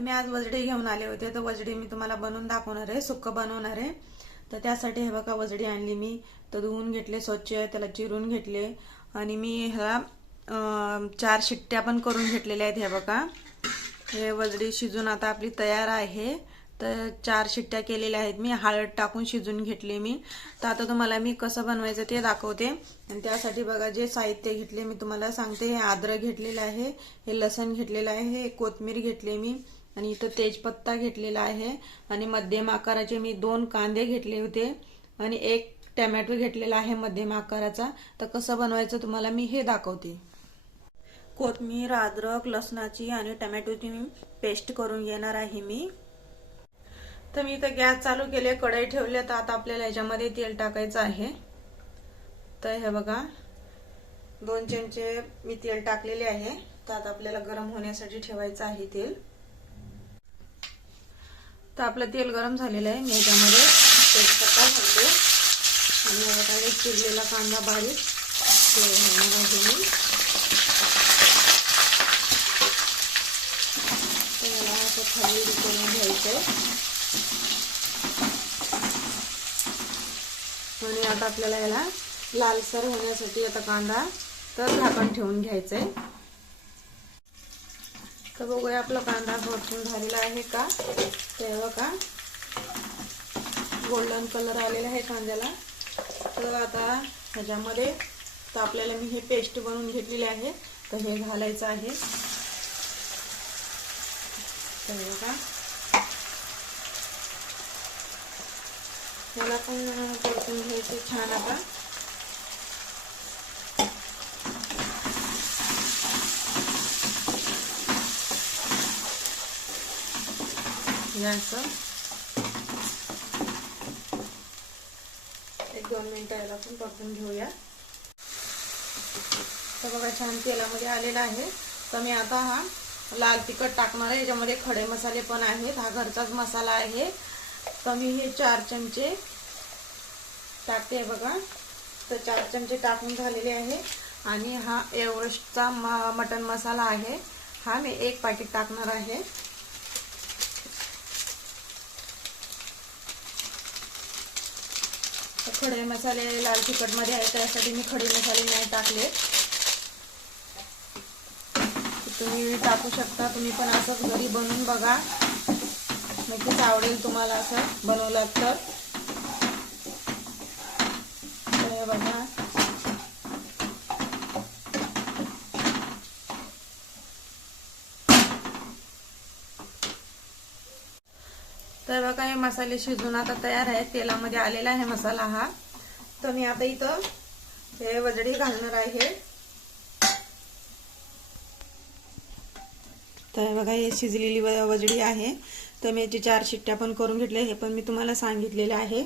तर मी आज वजडी घेऊन आले होते, तर वजडी मी तुम्हाला बनवून दाखवणार आहे, सुक्क बनवणार आहे। तर त्यासाठी हे बघा वजडी आणली मी, तर धुवून घेतले स्वच्छ, त्याला चिरून घेतले आणि मी ह्याला 4 शिट्ट्या पण करून घेतलेल्या आहेत। हे बघा हे वजडी शिजून आता आपली तयार आहे। तर 4 शिट्ट्या केलेल्या आहेत मी, हळद टाकून शिजून घेतले मी। तर आता तुम्हाला मी कसं बनवायचं ते दाखवते। आणि त्यासाठी बघा जे साहित्य घेतले मी तुम्हाला सांगते। हे अद्रक घेतलेलं आहे, हे लसण घेतलेलं आहे, हे कोथिंबीर घेतली मी, आणि इथं तेजपत्ता घेतलेला आहे, आणि मध्यम आकाराचे मी 2 कांदे घेतले होते, आणि 1 टोमॅटो घेतलेला आहे मध्यम आकाराचा। तर कसं बनवायचं तुम्हाला मी हे दाखवते। कोथिंबीर, अद्रक, लसणाची आणि टोमॅटोची मी पेस्ट करून घेणार आहे मी। तर मी इथं गॅस चालू केले, कढई ठेवले, तर आता आपल्याला याच्यामध्ये तेल टाकायचं आहे। तर हे बघा 2 चमचे मी तेल टाकलेले आहे। तर आता आपल्याला गरम होण्यासाठी ठेवायचं आहे तेल। तर आपलं तेल गरम झालेलं आहे, मी याच्यामध्ये तेजपत्ता घालते आणि हे बघा एक चिरलेला कांदा बारीक घालणार आहे मी। त्याला असं खाली करून घ्यायचंय आणि आता आपल्याला याला लालसर होण्यासाठी आता कांदा तर झाकण ठेवून घ्यायचंय। तर बघूया आपला कांदा परतून झालेला आहे का। ते बघा गोल्डन कलर आलेला आहे कांद्याला। तर आता ह्याच्यामध्ये तर आपल्याला मी हे पेस्ट बनवून घेतलेली आहे, तर हे घालायचं आहे। तर बघा याला पण परतून घ्यायचं छान। आता याचं 1-2 मिनिटं याला पण परतून घेऊया। तर बघा छान तेलामध्ये आलेला आहे। तर मी आता हा लाल तिखट टाकणार आहे, याच्यामध्ये खडे मसाले पण आहेत, हा घरचाच मसाला आहे। तर मी हे 4 चमचे टाकते बघा। तर 4 चमचे टाकून झालेले आहे, आणि हा एव्हरेस्टचा मटन मसाला आहे, हा मी 1 पॅकेट टाकणार आहे। खडे मसाले लाल तिखट मध्ये आहे, त्यासाठी मी खडे मसाले नाही टाकले। तुम्ही टाकू शकता, तुम्ही पण असं घरी बनवून बघा, नक्कीच आवडेल तुम्हाला असं बनवलं तर। हे बघा तर बघा हे मसाले शिजून आता तयार आहे, तेलामध्ये आलेला आहे मसाला हा। तर मी आता इथं हे वजडी घालणार आहे। तर बघा हे शिजलेली वजडी आहे, तर मी याची 4 शिट्ट्या पण करून घेतले, हे पण मी तुम्हाला सांगितलेले आहे।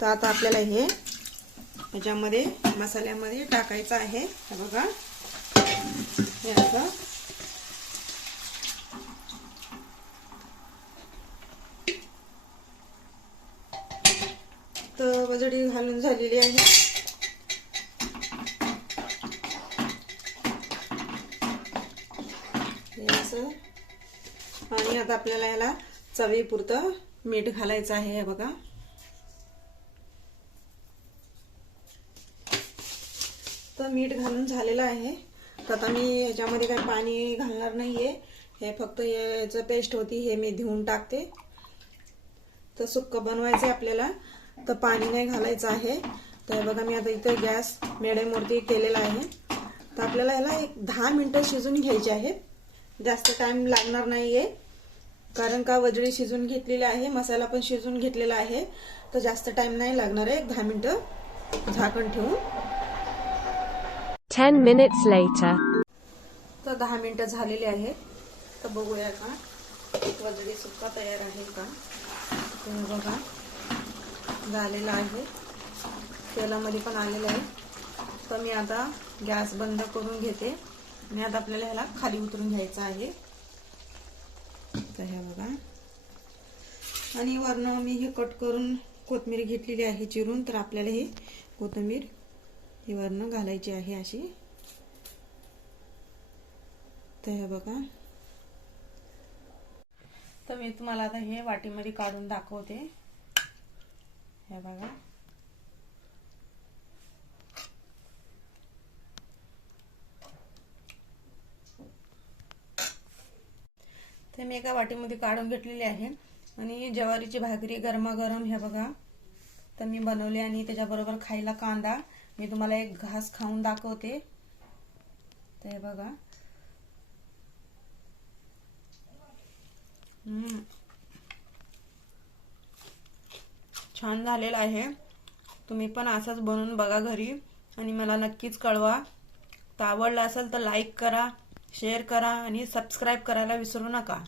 तर आता आपल्याला हे याच्यामध्ये मसाल्यामध्ये टाकायचं आहे। हे बघा हे असं तर वजडी घालून झालेली आहे। हे असं, आणि आता आपल्याला याला चवीपुरतं मीठ घालायचं आहे। हे बघा तर मीठ घालून झालेलं आहे। तर आता मी ह्याच्यामध्ये काही पाणी घालणार नाहीये, हे फक्त याचं पेस्ट होती, हे मी धुवून टाकते। तर सुक्क बनवायचं आपल्याला, तर पाणी नाही घालायचं आहे। तर बघा मी आता इथे गॅस मिडियम वरती केलेला आहे। तर आपल्याला याला 10 मिनिटं शिजून घ्यायचे आहे, जास्त टाइम लागणार नाहीये, कारण का वजडी शिजून घेतलेली आहे, मसाला पण शिजून घेतलेला आहे। तर जास्त टाइम नाही लागणार आहे, 10 मिनिटं झाकण ठेवून। 10 minutes later. तर 10 मिनिटं झालेली आहेत। तर बघूया का वजडी सुक्का तयार आहे का। तर बघा झालेला आहे, तेलामध्ये पण आलेलं आहे। तर मी आता गॅस बंद करून घेते, आणि आता आपल्याला ह्याला खाली उतरून घ्यायचं आहे। तर हे बघा, आणि वरण मी हे कट करून कोथिंबीर घेतलेली आहे चिरून, तर आपल्याला ही कोथिंबीर ही वरण घालायची आहे अशी। तर हे बघा तर मी तुम्हाला आता हे वाटीमध्ये काढून दाखवते. हे बघा, ते मी एका वाटीमध्ये काढून घेतलेली आहे. आणि ज्वारीची भाकरी गरमागरम हे बघा तर मी बनवली, आणि त्याच्याबरोबर खायला कांदा. मी तुम्हाला एक घास खाऊन दाखवते. ते बघा, छान झालेला आहे. तुम्ही पण असंच बनवून बघा घरी आणि मला नक्कीच कळवा. तर आवडला असेल तर लाईक करा, शेअर करा आणि सबस्क्राईब करायला विसरू नका.